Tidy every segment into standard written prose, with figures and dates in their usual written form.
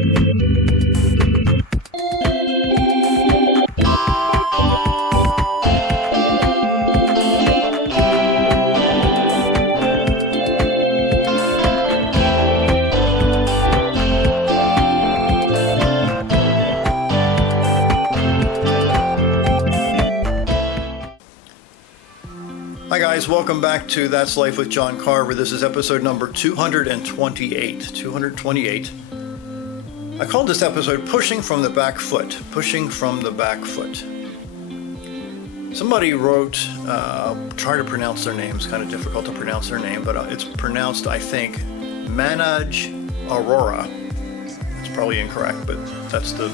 Hi guys, welcome back to That's Life with John Carver. This is episode number 228. 228. I called this episode Pushing from the Back Foot. Pushing from the Back Foot. Somebody wrote, try to pronounce their name. It's kind of difficult to pronounce their name, but it's pronounced, I think, Manoj Arora. It's probably incorrect, but that's the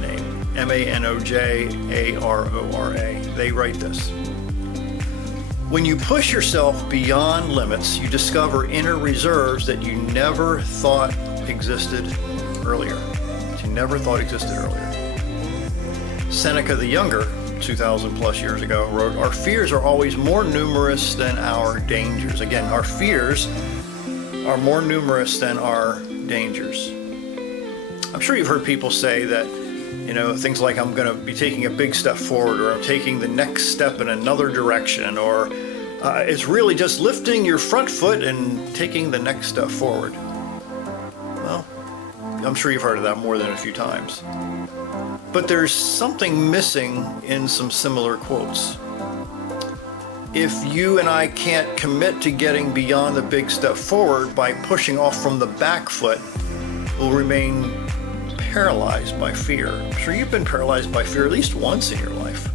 name. M-A-N-O-J-A-R-O-R-A. They write this. When you push yourself beyond limits, you discover inner reserves that you never thought existed earlier. Seneca the Younger, 2,000 plus years ago, wrote, "Our fears are always more numerous than our dangers." Again, our fears are more numerous than our dangers. I'm sure you've heard people say that, things like, I'm going to be taking a big step forward, or I'm taking the next step in another direction, or it's really just lifting your front foot and taking the next step forward. Well, I'm sure you've heard of that more than a few times. But there's something missing in some similar quotes. If you and I can't commit to getting beyond the big step forward by pushing off from the back foot, we'll remain paralyzed by fear. I'm sure you've been paralyzed by fear at least once in your life.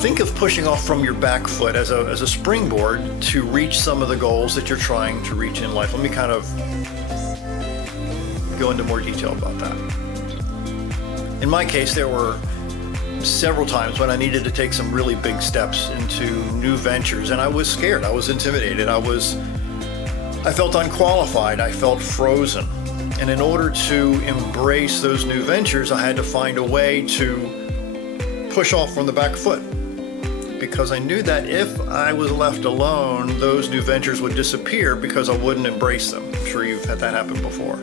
Think of pushing off from your back foot as a springboard to reach some of the goals that you're trying to reach in life. Let me kind of go into more detail about that. In my case, there were several times when I needed to take some really big steps into new ventures, and I was scared, I was intimidated, I felt unqualified, I felt frozen. And in order to embrace those new ventures, I had to find a way to push off from the back foot, because I knew that if I was left alone, those new ventures would disappear because I wouldn't embrace them. I'm sure you've had that happen before.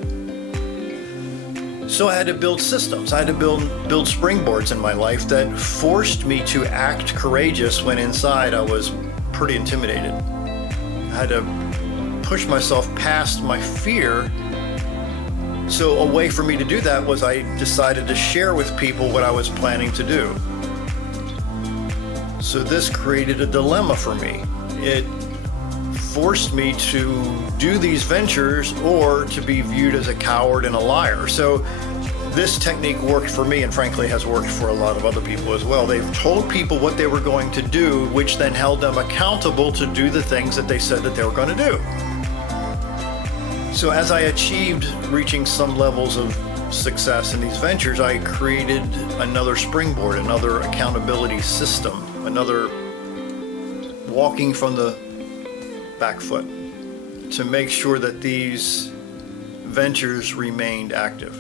So I had to build systems. I had to build springboards in my life that forced me to act courageous when inside I was pretty intimidated. I had to push myself past my fear. So a way for me to do that was I decided to share with people what I was planning to do. So this created a dilemma for me. It forced me to do these ventures or to be viewed as a coward and a liar. So this technique worked for me, and frankly has worked for a lot of other people as well. They've told people what they were going to do, which then held them accountable to do the things that they said that they were going to do. So as I achieved reaching some levels of success in these ventures, I created another springboard, another accountability system, another walking from the back foot to make sure that these ventures remained active.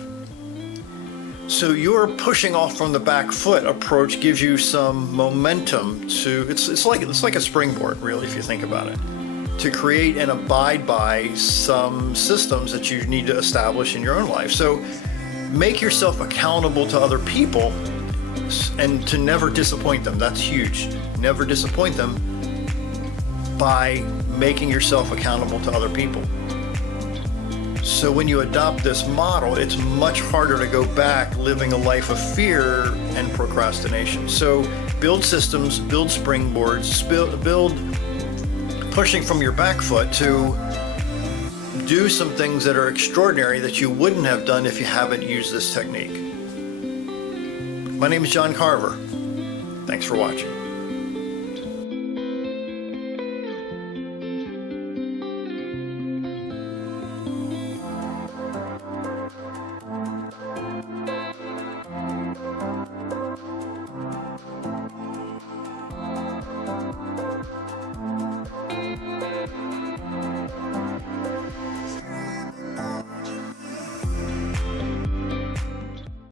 So your pushing off from the back foot approach gives you some momentum to, it's like a springboard, really, if you think about it, to create and abide by some systems that you need to establish in your own life. So make yourself accountable to other people and to never disappoint them. That's huge. Never disappoint them by making yourself accountable to other people. So when you adopt this model, it's much harder to go back living a life of fear and procrastination. So build systems, build springboards, build pushing from your back foot to do some things that are extraordinary that you wouldn't have done if you haven't used this technique. My name is John Carver. Thanks for watching.